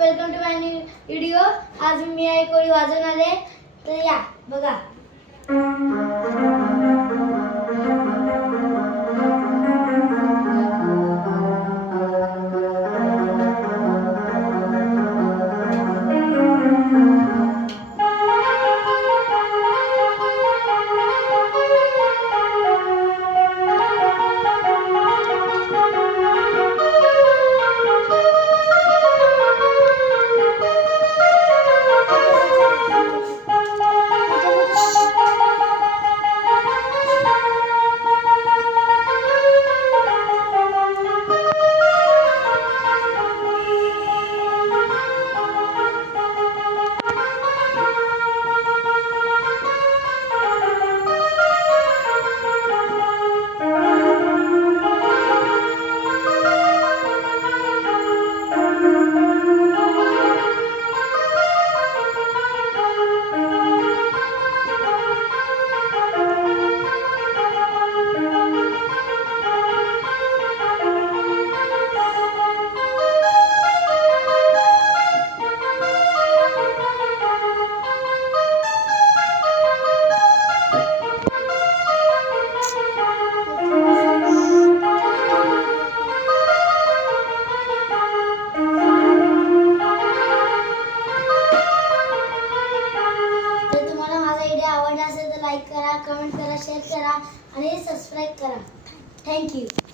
Welcome to my new video. आज मी एक ओळी वाजवून आले, तर या बघा। आवडला असेल तर लाईक करा, कमेंट करा, शेअर करा आणि सबस्क्राइब करा। Thank you.